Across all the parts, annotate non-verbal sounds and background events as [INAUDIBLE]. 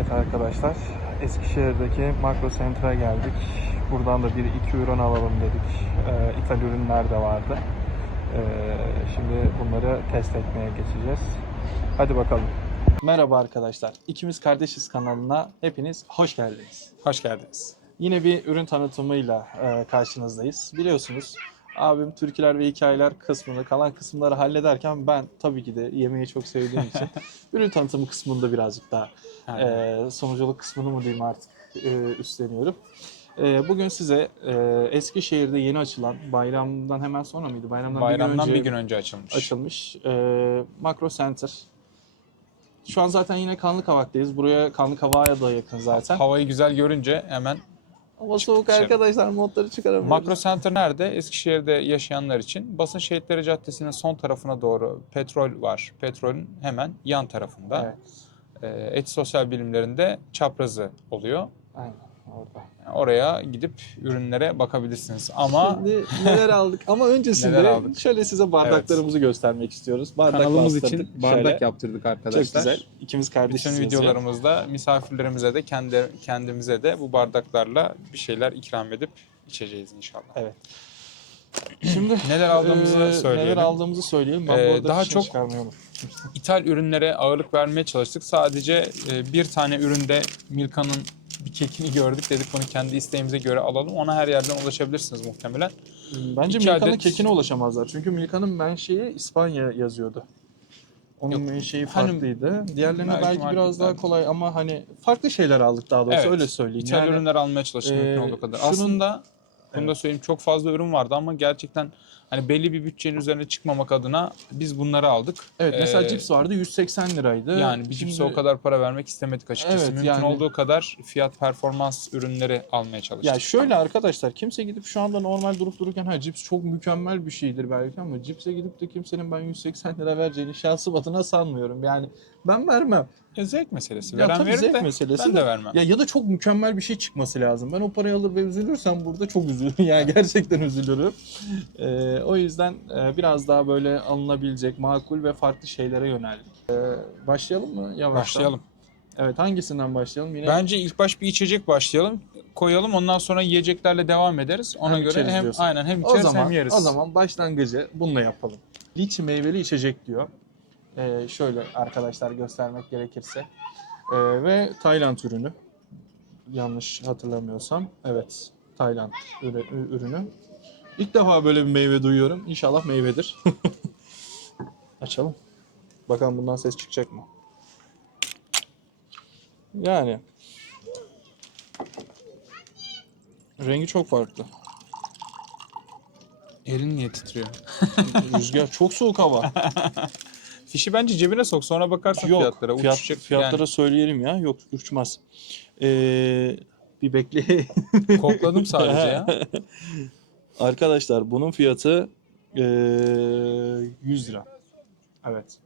Evet arkadaşlar, Eskişehir'deki Makro Center'a geldik. Buradan da bir iki ürün alalım dedik. Ee, İthal ürünler de vardı. Ee, şimdi bunları test etmeye geçeceğiz. Hadi bakalım. Merhaba arkadaşlar. İkimiz Kardeşiz kanalına hepiniz hoş geldiniz. Hoş geldiniz. Yine bir ürün tanıtımıyla e, karşınızdayız. Biliyorsunuz abim türküler ve hikayeler kısmını, kalan kısımları hallederken ben tabii ki de yemeği çok sevdiğim için [LAUGHS] ürün tanıtımı kısmında birazcık daha e, sonuculuk kısmını mı diyeyim artık e, üstleniyorum. E, bugün size e, Eskişehir'de yeni açılan, bayramdan hemen sonra mıydı? Bayramdan, bayramdan bir gün önce açılmış. açılmış e, Makro Center. Şu an zaten yine Kanlıkavak'tayız. Buraya Kanlıkavak'a da yakın zaten. Havayı güzel görünce hemen Ama soğuk dışarı. arkadaşlar modları çıkaramıyoruz. Makro Center nerede? Eskişehir'de yaşayanlar için Basın Şehitleri Caddesi'nin son tarafına doğru petrol var. Petrolün hemen yan tarafında. Evet. Ee, Et Sosyal Bilimlerinde çaprazı oluyor. Aynen orada. Yani oraya gidip ürünlere bakabilirsiniz. Ama Şimdi neler aldık ama öncesinde Neler aldık? şöyle size bardaklarımızı göstermek istiyoruz. Bardak kanalımız bastırdık. için bardak Şöyle. yaptırdık arkadaşlar. Çok güzel. İkimiz kardeşiz. Bütün yazıyor. videolarımızda misafirlerimize de kendi kendimize de bu bardaklarla bir şeyler ikram edip içeceğiz inşallah. Evet. [CLEARS THROAT] Şimdi Neler aldığımızı eee, söyleyelim. Neler aldığımızı söyleyelim. Ben Ee, bu arada daha fişini çok- çıkarmayı unuttum. İthal ürünlere ağırlık vermeye çalıştık. Sadece e, bir tane üründe Milka'nın bir kekini gördük. Dedik bunu kendi isteğimize göre alalım. Ona her yerden ulaşabilirsiniz muhtemelen. Bence İki Milka'nın adet- kekine ulaşamazlar. Çünkü Milka'nın menşei İspanya yazıyordu. Onun Yok, menşei hani farklıydı. Diğerlerine belki belki, biraz daha marketler- kolay ama hani farklı şeyler aldık daha doğrusu Evet, öyle söyleyeyim. İthal Yani, ürünler almaya çalıştık e, mümkün olduğu kadar. şunun- Aslında bunu da söyleyeyim çok fazla ürün vardı ama gerçekten hani belli bir bütçenin üzerine çıkmamak adına biz bunları aldık. evet mesela Ee, cips vardı 180 liraydı. Yani bir cipse o kadar para vermek istemedik açıkçası. Evet, Mümkün yani- olduğu kadar fiyat performans ürünleri almaya çalıştık. Ya şöyle arkadaşlar kimse gidip şu anda normal durup dururken ha cips çok mükemmel bir şeydir belki ama cipse gidip de kimsenin ben 180 lira vereceğini şahsım adına sanmıyorum. Yani ben vermem. Ya zevk meselesi. Ya Veren tabii verir zevk de meselesi ben de. de vermem. Ya ya da çok mükemmel bir şey çıkması lazım. Ben o parayı alır ve üzülürsem burada çok üzülürüm. [LAUGHS] Yani gerçekten üzülürüm. Ee, o yüzden e, biraz daha böyle alınabilecek makul ve farklı şeylere yöneldik. Ee, başlayalım mı? Yavaştan. Başlayalım. Evet hangisinden başlayalım? Yine Bence ilk baş bir içecek başlayalım. Koyalım ondan sonra yiyeceklerle devam ederiz. Ona Hem göre içeriz hem diyorsun. aynen hem o içeriz zaman, hem yeriz. o zaman başlangıcı bununla yapalım. Liçi meyveli içecek diyor. Ee, şöyle arkadaşlar göstermek gerekirse. Ee, ve Tayland ürünü. Yanlış hatırlamıyorsam. Evet. Tayland ürü- ürünü. İlk defa böyle bir meyve duyuyorum. İnşallah meyvedir. [LAUGHS] Açalım. Bakalım bundan ses çıkacak mı? Yani. Rengi çok farklı. Elin niye titriyor? Rüzgar çok soğuk hava. [LAUGHS] Fişi bence cebine sok sonra bakarsın Yok. fiyatlara. Fiyat, Uçacak fiyatlara yani. söyleyelim ya. Yok uçmaz. Ee, bir bekle. [LAUGHS] Kokladım sadece ya. [LAUGHS] Arkadaşlar bunun fiyatı ee, 100 lira. Evet.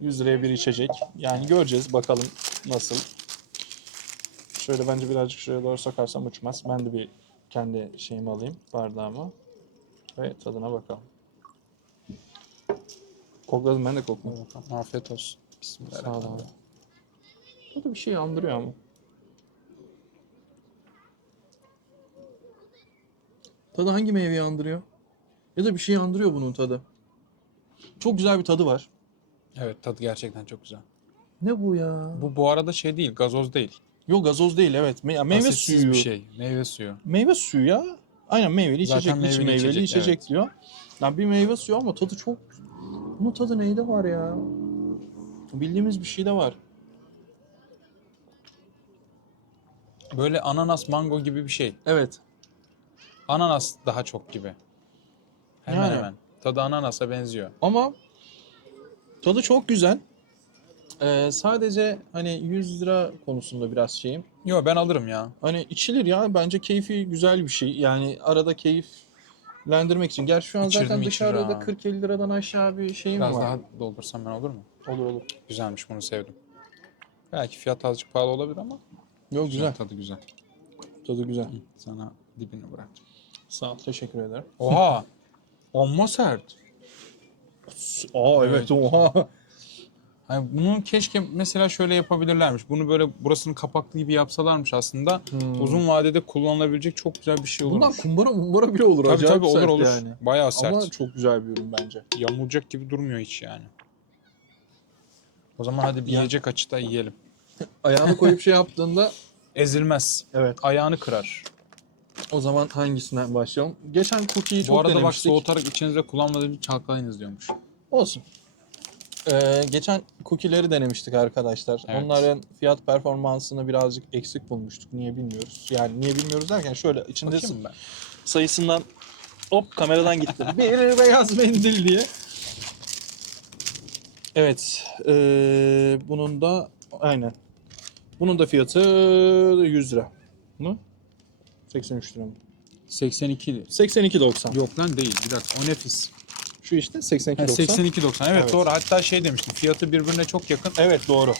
100 liraya bir içecek. Yani göreceğiz bakalım nasıl. Şöyle bence birazcık şuraya doğru sokarsam uçmaz. Ben de bir kendi şeyimi alayım bardağımı. Ve tadına bakalım. Kokladım ben de kokladım. Afiyet olsun. Sağ ol Bismillahirrahmanirrahim. abi. Tadı bir şey andırıyor ama. Tadı hangi meyveyi andırıyor? Ya da bir şey andırıyor bunun tadı. Çok güzel bir tadı var. Evet tadı gerçekten çok güzel. Ne bu ya? Bu bu arada şey değil gazoz değil. Yok gazoz değil evet. Me- meyve Asitsiz suyu. bir şey. Meyve suyu. Meyve suyu ya. Aynen meyveli Zaten içecek, meyveli meyveli içecek, içecek, evet. diyor. Ya bir meyve suyu ama tadı çok... Bunun tadı neyde var ya? Bildiğimiz bir şey de var. Böyle ananas mango gibi bir şey. Evet. Ananas daha çok gibi. Hemen Yani. hemen. Tadı ananasa benziyor. Ama tadı çok güzel. Ee, sadece hani 100 lira konusunda biraz şeyim. Yo ben alırım ya. Hani içilir ya bence keyfi güzel bir şey. Yani arada keyiflendirmek için. Gerçi şu an İçirdim, zaten dışarıda ha. 40-50 liradan aşağı bir şeyim Biraz var. daha doldursam ben olur mu? Olur olur. Güzelmiş bunu sevdim. Belki fiyat azıcık pahalı olabilir ama Yok güzel. tadı güzel. Tadı güzel. Sana dibini bıraktım. Sağ ol. Teşekkür ederim. Oha! [LAUGHS] Amma sert. Aa evet, oha. Hani bunun keşke mesela şöyle yapabilirlermiş. Bunu böyle burasını kapaklı gibi yapsalarmış aslında. Hmm. Uzun vadede kullanılabilecek çok güzel bir şey olurmuş. Bundan kumbara mumbara bile olur. tabii Acayip tabii olur olur. Yani. Bayağı sert. Ama çok güzel bir ürün bence. Yamulacak gibi durmuyor hiç yani. O zaman hadi bir Ya- yiyecek açıda yiyelim. [LAUGHS] Ayağını koyup şey yaptığında Ezilmez. evet Ayağını kırar. o zaman hangisinden başlayalım? Geçen cookie'yi çok Bu arada bak denemiştik. soğutarak içinizde kullanmadığınız bir çalkalayınız diyormuş. Olsun. Ee, geçen cookie'leri denemiştik arkadaşlar. Evet. Onların fiyat performansını birazcık eksik bulmuştuk. Niye bilmiyoruz. Yani niye bilmiyoruz derken şöyle içinde Bakayım ben. sayısından hop kameradan gitti. [LAUGHS] bir beyaz mendil diye. Evet. ee, bunun da aynen. Bunun da fiyatı 100 lira. Mı? 83 lira mı? 82. 82.90. Yok lan değil. Bir dakika. O nefis. Şu işte 82.90. Ha, 82.90. Evet, Evet. doğru. Hatta şey demiştim. Fiyatı birbirine çok yakın. Evet doğru.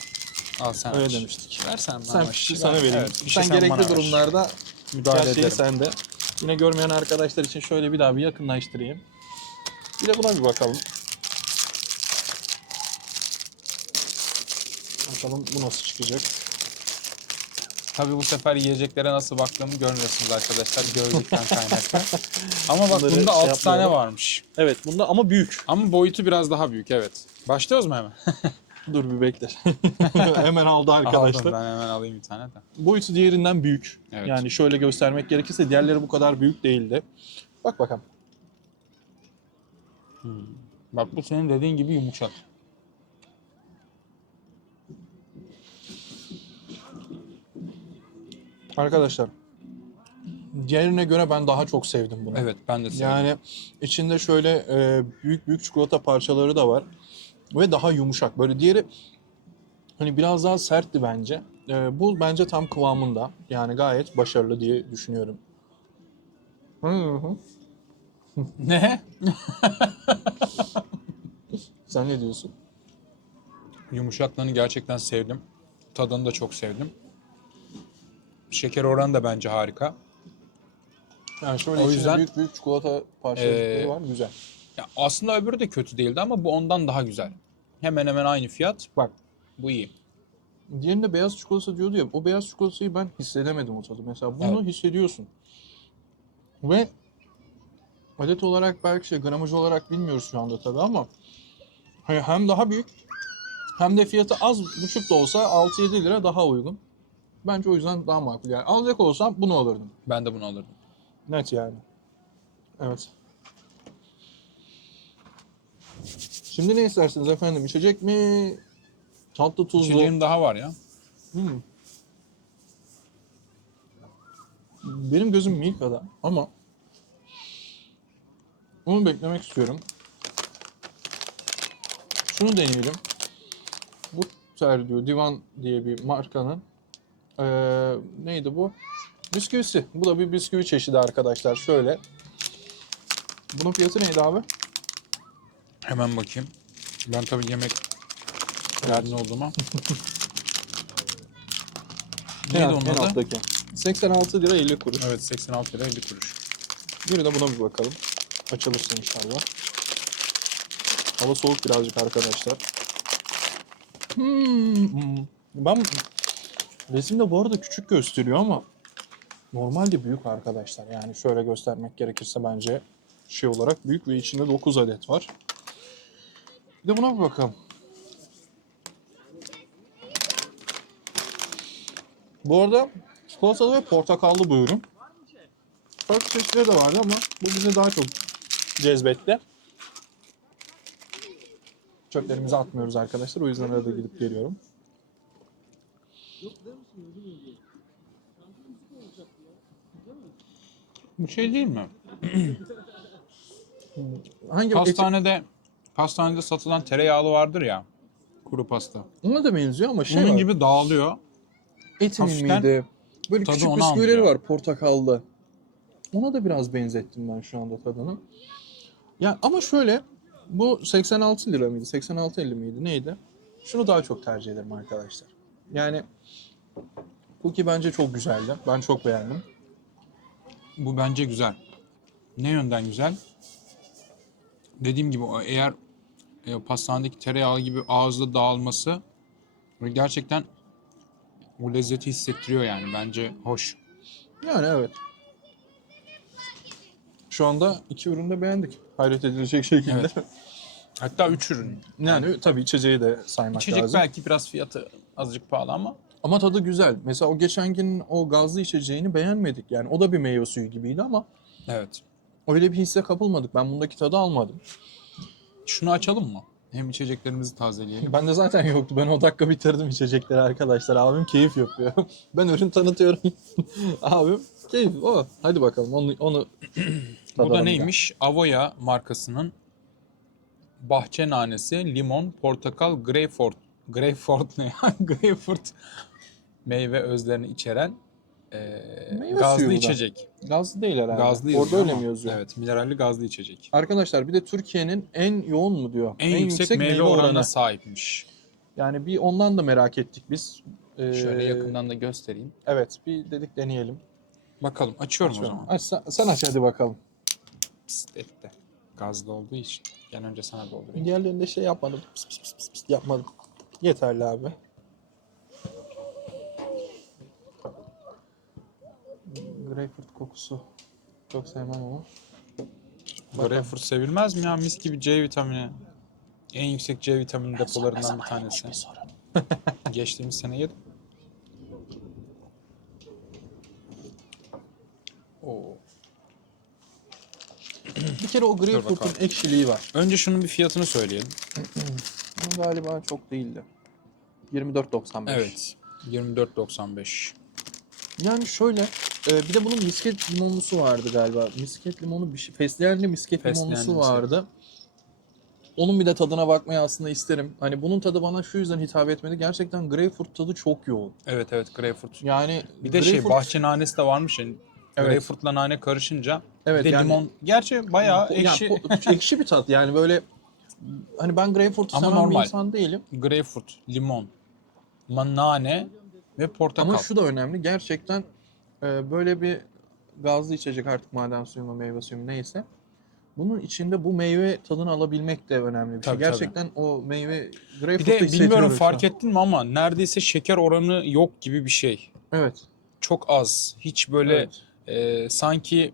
Al sen Öyle aç. demiştik. Versen bana. Sen aç. fişi sana vereyim. Evet, fişi sen, bana gerekli ver. durumlarda müdahale ederim. sende. Yine görmeyen arkadaşlar için şöyle bir daha bir yakınlaştırayım. Bir de buna bir bakalım. Bakalım bu nasıl çıkacak. Tabii bu sefer yiyeceklere nasıl baktığımı görmüyorsunuz arkadaşlar. Gözlükten kaynaklı. [LAUGHS] Ama bak Bunları bunda şey 6 tane varmış. Evet bunda ama büyük. Ama boyutu biraz daha büyük evet. Başlıyoruz mu hemen? [LAUGHS] Dur bir bekle. [LAUGHS] Hemen aldı arkadaşlar. Aldım, ben hemen alayım bir tane de. Boyutu diğerinden büyük. Evet. Yani şöyle göstermek gerekirse diğerleri bu kadar büyük değildi. Bak bakalım. Bak bu senin dediğin gibi yumuşak. Arkadaşlar diğerine göre ben daha çok sevdim bunu. Evet ben de sevdim. Yani içinde şöyle e, büyük büyük çikolata parçaları da var. Ve daha yumuşak. Böyle diğeri hani biraz daha sertti bence. E, bu bence tam kıvamında. Yani gayet başarılı diye düşünüyorum. [LAUGHS] Ne? [LAUGHS] Sen ne diyorsun? Yumuşaklığını gerçekten sevdim. Tadını da çok sevdim. Şeker oranı da bence harika. Yani şöyle O yüzden- büyük büyük çikolata parçacıkları Ee, var. Güzel. Ya aslında öbürü de kötü değildi ama bu ondan daha güzel. Hemen hemen aynı fiyat. Bak Bu iyi. diğerinde beyaz çikolata diyordu ya. O beyaz çikolatayı ben hissedemedim o tadı. Mesela bunu hissediyorsun. Ve adet olarak belki şey gramaj olarak bilmiyoruz şu anda tabii ama hani hem daha büyük hem de fiyatı az buçuk da olsa 6-7 lira daha uygun. Bence o yüzden daha makul. Yani alacak olsam bunu alırdım. Ben de bunu alırdım. Net yani. Evet. Şimdi ne istersiniz efendim? İçecek mi? Tatlı tuzlu. İçeceğim daha var ya. Hmm. Benim gözüm Milka'da ama onu beklemek istiyorum. Şunu deneyelim. Bu ter diyor. Divan diye bir markanın. Ee, neydi bu? Bisküvisi. Bu da bir bisküvi çeşidi arkadaşlar. Şöyle. Bunun fiyatı neydi abi? Hemen bakayım. Ben tabii yemek derdin olduğuma. [LAUGHS] Neydi En, onun en adı? alttaki. 86 lira 50 kuruş. Evet 86 lira 50 kuruş. Bir de buna bir bakalım. Açılırsa inşallah. Hava soğuk birazcık arkadaşlar. Hmm. Ben resimde bu arada küçük gösteriyor ama normalde büyük arkadaşlar. Yani şöyle göstermek gerekirse bence şey olarak büyük ve içinde 9 adet var. Bir de buna bir bakalım. Bu arada çikolatalı ve portakallı bu ürün. Farklı çeşitleri de vardı ama bu bizi daha çok cezbetti. Çöplerimizi atmıyoruz arkadaşlar. O yüzden arada gidip geliyorum. Bu şey değil mi? [CLEARS THROAT] Hangi Pastanede pastanede satılan tereyağlı vardır ya. Kuru pasta. Ona da benziyor ama şey Onun var. gibi dağılıyor. Hafiften miydi? Böyle tadı küçük onu bisküvileri andırıyor. var portakallı. Ona da biraz benzettim ben şu anda tadını. Ya ama şöyle bu 86 lira mıydı? 86.50 miydi? Neydi? Şunu daha çok tercih ederim arkadaşlar. Yani cookie bence çok güzeldi. Ben çok beğendim. Bu bence güzel. Ne yönden güzel? Dediğim gibi eğer e, pastanedeki tereyağı gibi ağızda dağılması gerçekten o lezzeti hissettiriyor yani. Bence hoş. Yani evet. Şu anda iki ürünü de beğendik. Hayret edilecek şekilde. Evet. Hatta 3 ürün. Yani tabii içeceği de saymak İçecek lazım. belki biraz fiyatı azıcık pahalı ama Ama tadı güzel. Mesela o geçen gün o gazlı içeceğini beğenmedik. Yani o da bir meyve suyu gibiydi ama evet. öyle bir hisse kapılmadık. Ben bundaki tadı almadım. Şunu açalım mı? Hem içeceklerimizi tazeleyelim. Ben de zaten yoktu. Ben o dakika bitirdim içecekleri arkadaşlar. Abim keyif yapıyor. [LAUGHS] ben ürün tanıtıyorum. [LAUGHS] Abim keyif. O. Hadi bakalım onu onu [CLEARS THROAT] Bu da tadalım neymiş? Avoya markasının bahçe nanesi, limon, portakal, greyfurt. Greyfurt ne ya? [LAUGHS] greyfurt meyve özlerini içeren eee, Meyve gazlı suyu bu da. içecek. Gazlı değil herhalde. Gazlı Orada öyle ama- mi yazıyor? Evet, mineralli gazlı içecek. Arkadaşlar bir de Türkiye'nin en yoğun mu diyor? En, yüksek, meyve, oranına sahipmiş. Yani bir ondan da merak ettik biz. Ee, Şöyle yakından da göstereyim. Evet bir dedik deneyelim. Bakalım açıyorum o zaman. Aç, sen, sen aç hadi bakalım. Pist etti. Gazlı olduğu için. Gel önce sana doldurayım. Diğerlerinde şey yapmadım. Pıs pıs pıs pıs pıs yapmadım. Yeterli abi. Greyfurt kokusu. Çok sevmem ama. Greyfurt sevilmez mi ya? Mis gibi C vitamini. En yüksek C vitamini depolarından bir tanesi. [LAUGHS] [LAUGHS] Geçtiğimiz sene yedim. Oo. Bir kere o greyfurt'un ekşiliği var. Önce şunun bir fiyatını söyleyelim. [CLEARS THROAT] Galiba çok değildi. 24.95. Evet. 24.95. Yani şöyle e, bir de bunun misket limonlusu vardı galiba. Misket limonu bir şey. Fesleğenli misket Fesleğenli limonlusu misket. vardı. Onun bir de tadına bakmayı aslında isterim. Hani bunun tadı bana şu yüzden hitap etmedi. Gerçekten greyfurt tadı çok yoğun. Evet evet greyfurt. Yani Bir de şey greyfurt- bahçe nanesi de varmış yani. Evet. Greyfurtla nane karışınca Evet, bir de yani- limon. Gerçi bayağı Yani ekşi. po- [LAUGHS] ekşi bir tat yani böyle hani ben greyfurt'u Ama seven bir normal. insan değilim. Greyfurt, limon, ma- nane ve portakal. Ama şu da önemli. Gerçekten e, böyle bir gazlı içecek artık maden suyu mu meyve suyu mu neyse. Bunun içinde bu meyve tadını alabilmek de önemli bir şey. Tabii, tabii. Gerçekten o meyve Bir greyfurt'u de bilmiyorum hissediyoruz şu fark an. ettin mi ama neredeyse şeker oranı yok gibi bir şey. Evet. Çok az. Hiç böyle evet. e, sanki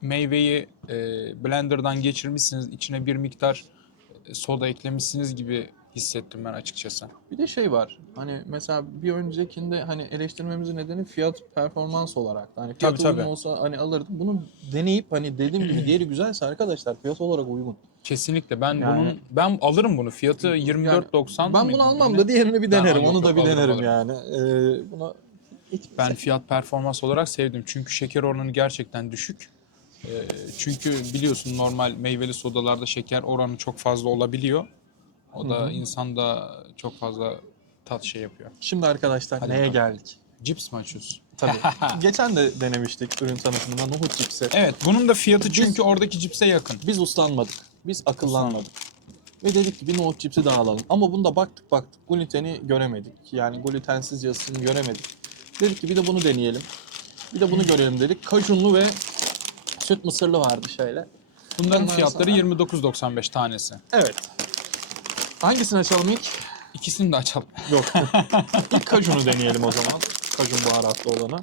meyveyi e, blenderdan geçirmişsiniz, içine bir miktar soda eklemişsiniz gibi hissettim ben açıkçası. Bir de şey var. Hani mesela bir öncekinde hani eleştirmemizin nedeni fiyat performans olarak. Hani fiyat Tabii, uygun tabii. olsa hani alırdım. Bunu deneyip hani dediğim gibi diğeri güzelse arkadaşlar fiyat olarak uygun. Kesinlikle ben Yani- bunun ben alırım bunu. Fiyatı 24.90 Ben mıydı? bunu almam da diğerini bir Ben denerim. Onu da bir alırım, denerim alırım. yani. Ee, buna hiç Ben fiyat performans olarak sevdim. Çünkü şeker oranı gerçekten düşük. Ee, çünkü biliyorsun normal meyveli sodalarda şeker oranı çok fazla olabiliyor. O da Hı hı. insanda çok fazla tat şey yapıyor. Şimdi arkadaşlar Hadi neye bakalım. geldik? Cips mi açıyorsun? Tabii. [LAUGHS] Geçen de denemiştik ürün tanıtımında nohut cipsi. Evet bunun da fiyatı çünkü oradaki cipse yakın. Biz uslanmadık. Biz akıllanmadık. Ve dedik ki bir nohut cipsi daha alalım. Ama bunda baktık baktık gluteni göremedik. Yani glutensiz yazısını göremedik. Dedik ki bir de bunu deneyelim. Bir de bunu görelim dedik. Kajunlu ve süt mısırlı vardı şöyle. Bunların Ondan fiyatları sonra- 29.95 tanesi. Evet. Hangisini açalım ilk? İkisini de açalım. Yok. [LAUGHS] ilk kajunu deneyelim o zaman. Kajun baharatlı olanı.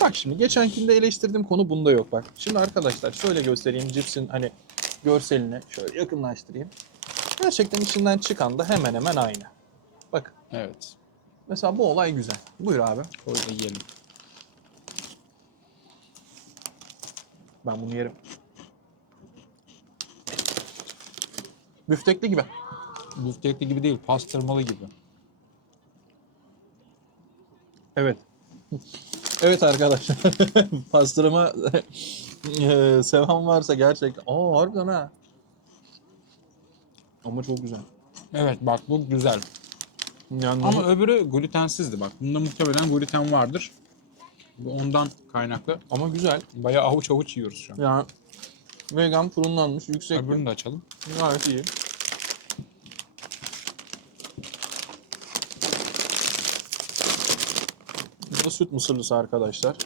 Bak şimdi geçenkinde eleştirdiğim konu bunda yok bak. Şimdi arkadaşlar şöyle göstereyim cipsin hani görselini şöyle yakınlaştırayım. Gerçekten içinden çıkan da hemen hemen aynı. Bak Evet. mesela bu olay güzel. Buyur abi. Koy da yiyelim. Ben bunu yerim. Büftekli gibi. Büftekli gibi değil, pastırmalı gibi. Evet. Evet arkadaşlar. [LAUGHS] Pastırma eee, [LAUGHS] seven varsa gerçekten. Aa harbiden ha. Ama çok güzel. Evet bak bu güzel. Yani Ama öbürü glutensizdi bak. Bunda muhtemelen gluten vardır. Bu ondan kaynaklı. ama güzel. Bayağı avuç avuç yiyoruz şu an. Yani vegan fırınlanmış yüksek Öbürünü de açalım. gayet iyi. Bu da süt mısırlısı arkadaşlar.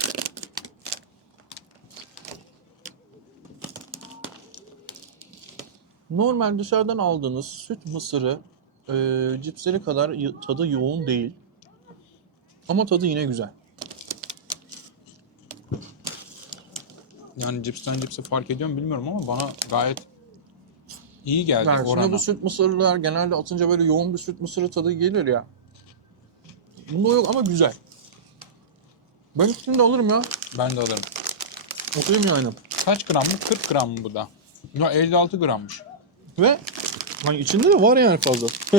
Normal dışarıdan aldığınız süt mısırı e, cipsleri kadar tadı yoğun değil. Ama tadı yine güzel. Yani cipsten cipse fark ediyor mu bilmiyorum ama bana gayet iyi geldi Yani orana. bu süt mısırlar genelde atınca böyle yoğun bir süt mısırı tadı gelir ya. Bunda yok ama güzel. Ben ikisini de alırım ya. Ben de alırım. Oturayım yani. Kaç gram mı? 40 gram mı bu da? Ya 56 grammış. Ve hani içinde de var yani fazla. [LAUGHS]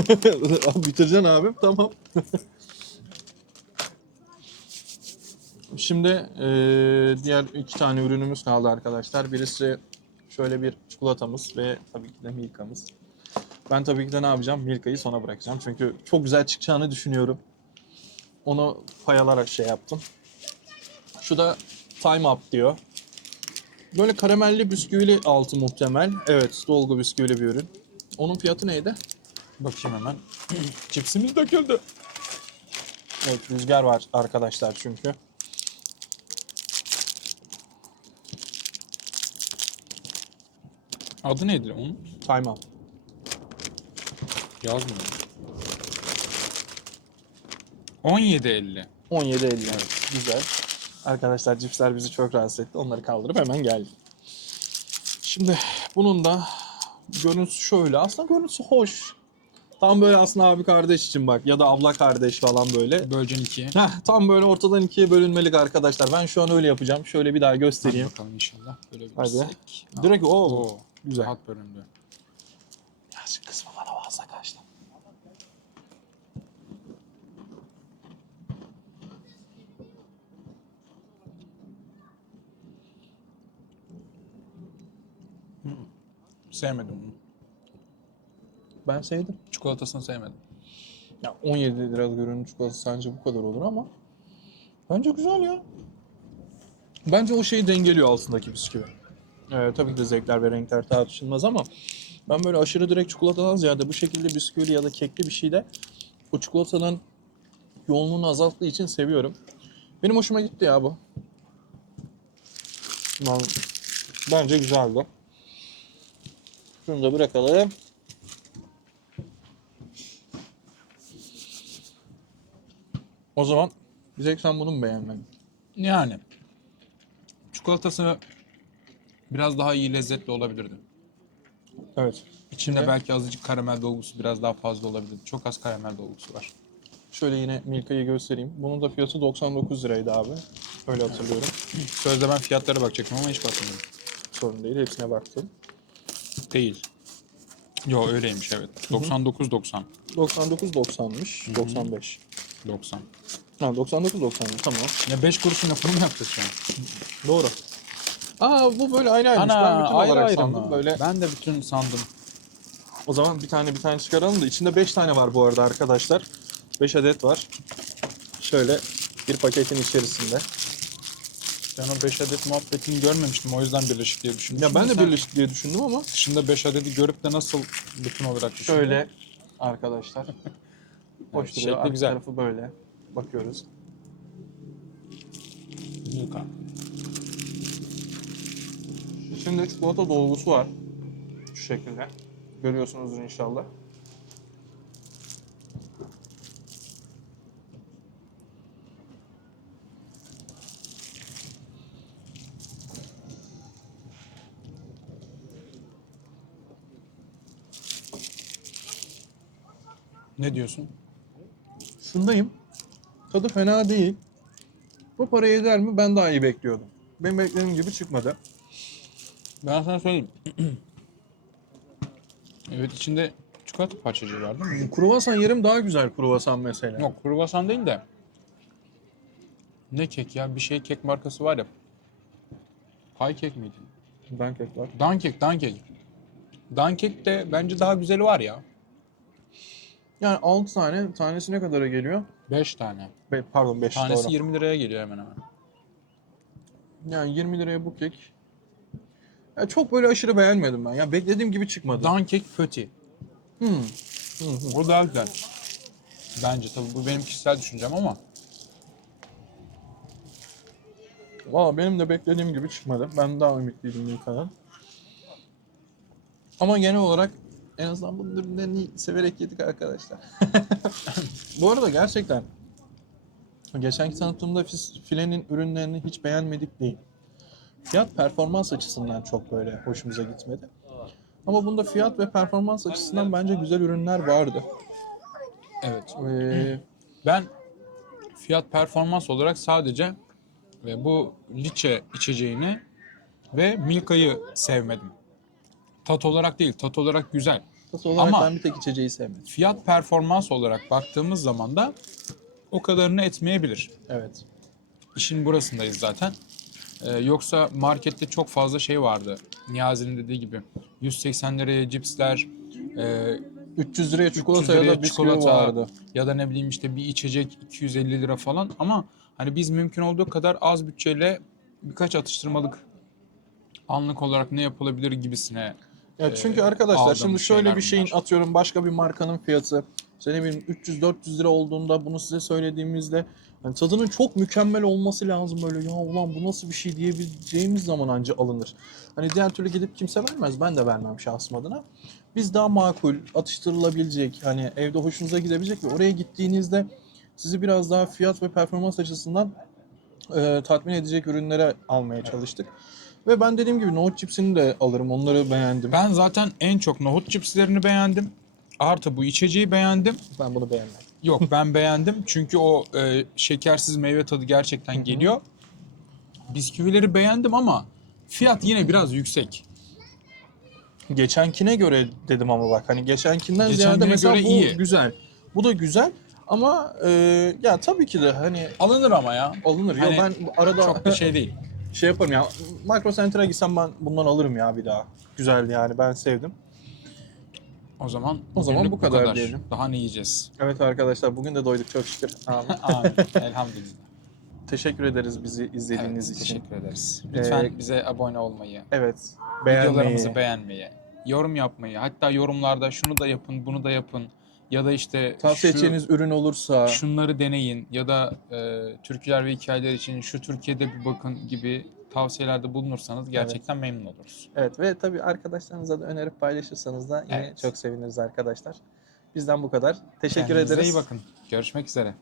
Bitireceksin abi. Tamam. [LAUGHS] Şimdi eee, diğer iki tane ürünümüz kaldı arkadaşlar. Birisi şöyle bir çikolatamız ve tabii ki de Milka'mız. Ben tabii ki de ne yapacağım? Milka'yı sona bırakacağım. Çünkü çok güzel çıkacağını düşünüyorum. Onu payalarak şey yaptım. Şu da Time Up diyor. Böyle karamelli bisküvili altı muhtemel. Evet, dolgu bisküvili bir ürün. Onun fiyatı neydi? Bakayım hemen. [CLEARS THROAT] Cipsimiz döküldü. Evet, rüzgar var arkadaşlar çünkü. Adı neydi onun? Time Up. Yazmıyor. 17.50. 17.50 evet, güzel. Arkadaşlar cipsler bizi çok rahatsız etti. Onları kaldırıp hemen geldim. Şimdi bunun da görüntüsü şöyle. Aslında görüntüsü hoş. Tam böyle aslında abi kardeş için bak ya da abla kardeş falan böyle. Bölcan 2'ye. Heh, tam böyle ortadan ikiye bölünmelik arkadaşlar. Ben şu an öyle yapacağım. Şöyle bir daha Hadi göstereyim. bakalım inşallah. Böyle bir Hadi. Direkt o. Güzel. Rahat bölündü. Birazcık kısmı bana fazla kaçtı. Sevmedim bunu. Ben sevdim. Çikolatasını sevmedim. Ya 17 lira görünüm çikolatası sence bu kadar olur ama bence güzel ya. Bence o şeyi dengeliyor altındaki bisküvi. Ee, tabii ki de zevkler ve renkler tartışılmaz ama ben böyle aşırı direkt çikolatadan ziyade bu şekilde bisküvili ya da kekli bir şeyde o çikolatanın yoğunluğunu azalttığı için seviyorum. Benim hoşuma gitti ya bu. Ben- Bence güzeldi. Şunu da bırakalım. O zaman bir tek sen bunu mu beğenmedin? Yani çikolatası biraz daha iyi lezzetli olabilirdi. Evet. İçinde Şimdi- belki azıcık karamel dolgusu biraz daha fazla olabilirdi. Çok az karamel dolgusu var. Şöyle yine Milka'yı göstereyim. Bunun da fiyatı 99 liraydı abi. Öyle hatırlıyorum. [CLEARS THROAT] Sözde ben fiyatlara bakacaktım ama hiç bakmadım. Sorun değil. Hepsine baktım. Değil. Yo öyleymiş evet. 99.90. 99.90'mış. 95. 90. Ha 99.90 tamam. Ya 5 kuruşun lafını mı yaptık şu an? Doğru. Aa bu böyle ayrı ayrıymış. ben bütün olarak sandım. Böyle. Ben de bütün sandım. O zaman bir tane bir tane çıkaralım da içinde 5 tane var bu arada arkadaşlar. 5 adet var. Şöyle bir paketin içerisinde. Ben o 5 adet muhabbetini görmemiştim. O yüzden birleşik diye düşünmüştüm. Ya ben de Sen birleşik diye düşündüm ama Dışında 5 adedi görüp de nasıl bütün olarak düşündün? şöyle arkadaşlar. [LAUGHS] Hoş Evet, duruyor. şekli Arka güzel. tarafı böyle. Bakıyoruz. Milka. Şimdi çikolata dolgusu var. Şu şekilde. Görüyorsunuzdur inşallah. Ne diyorsun? Şundayım. Tadı fena değil. Bu parayı eder mi? Ben daha iyi bekliyordum. Benim beklediğim gibi çıkmadı. Ben sana söyleyeyim. [CLEARS THROAT] evet içinde çikolata parçacığı var değil mi? Kruvasan yerim daha güzel kruvasan mesela. Yok kruvasan değil de. Ne kek ya? Bir şey kek markası var ya. Pay kek miydi? Ben kek var. Dankek, dankek. Dankek de bence daha güzeli var ya. Yani 6 tane. Tanesi ne kadara geliyor? 5 tane. Be- pardon 5 Tanesi doğru. 20 liraya geliyor hemen hemen. Yani 20 liraya bu kek. Ya çok böyle aşırı beğenmedim ben. Ya beklediğim gibi çıkmadı. Dankek pöti. Hmm. Hı hı. O daha güzel. Bence tabii bu benim kişisel düşüncem ama Valla benim de beklediğim gibi çıkmadı. Ben daha ümitliydim Milka'dan. Ama genel olarak en azından bunun ürünlerini severek yedik arkadaşlar. [LAUGHS] Bu arada gerçekten geçenki tanıtımda filenin ürünlerini hiç beğenmedik değil. Fiyat performans açısından çok böyle hoşumuza gitmedi. Ama bunda fiyat ve performans açısından bence güzel ürünler vardı. Evet. Ee, Ben fiyat performans olarak sadece ve bu liçe içeceğini ve Milka'yı sevmedim. Tat olarak değil, tat olarak güzel. Tat olarak Ama- ben bir tek içeceği sevmedim. Fiyat performans olarak baktığımız zaman da o kadarını etmeyebilir. Evet. İşin burasındayız zaten. Ee, yoksa markette çok fazla şey vardı. Niyazi'nin dediği gibi 180 liraya cipsler, e, 300 liraya 300 çikolata ya liraya da bisküvi çikolata vardı. ya da ne bileyim işte bir içecek 250 lira falan ama hani biz mümkün olduğu kadar az bütçeyle birkaç atıştırmalık anlık olarak ne yapılabilir gibisine Ya çünkü Ee, arkadaşlar aldığımız şimdi şöyle bir şeyin bunlar. atıyorum başka bir markanın fiyatı işte ne bileyim 300-400 lira olduğunda bunu size söylediğimizde hani tadının çok mükemmel olması lazım böyle ya ulan bu nasıl bir şey diyebileceğimiz zaman anca alınır. Hani diğer türlü gidip kimse vermez ben de vermem şahsım adına. Biz daha makul, atıştırılabilecek, hani evde hoşunuza gidebilecek ve oraya gittiğinizde sizi biraz daha fiyat ve performans açısından e, tatmin edecek ürünlere almaya çalıştık. Ve ben dediğim gibi nohut chipsini de alırım. Onları beğendim. ben zaten en çok nohut cipslerini beğendim. Artı bu içeceği beğendim. Ben bunu beğenmedim. Yok [LAUGHS] ben beğendim çünkü o e, şekersiz meyve tadı gerçekten geliyor. Bisküvileri beğendim ama fiyat yine biraz yüksek. Geçenkine göre dedim ama bak hani geçenkinden Geçenkine ziyade mesela göre bu iyi. güzel. Bu da güzel ama e, ya tabii ki de hani Alınır ama ya. alınır. Hani ya ben arada Çok bir şey değil. [LAUGHS] şey yaparım ya. Makro Center'a gitsem ben bundan alırım ya bir daha. Güzeldi yani ben sevdim. O zaman O zaman bu kadar diyelim. Daha ne yiyeceğiz? Evet arkadaşlar bugün de doyduk çok şükür. Amin. [LAUGHS] Amin. Elhamdülillah. Teşekkür ederiz bizi izlediğiniz Evet, için. Teşekkür ederiz. Lütfen Ee, bize abone olmayı, Evet. videolarımızı Beğenmeyi, beğenmeyi, yorum yapmayı, hatta yorumlarda şunu da yapın, bunu da yapın ya da işte tavsiye şu- edeceğiniz ürün olursa şunları deneyin ya da e, türküler ve hikayeler için şu Türkiye'de bir bakın gibi tavsiyelerde bulunursanız gerçekten memnun oluruz. Evet ve tabii arkadaşlarınıza da önerip paylaşırsanız da yine Evet. çok seviniriz arkadaşlar. Bizden bu kadar. Teşekkür Kendinize ederiz. iyi bakın. Görüşmek üzere.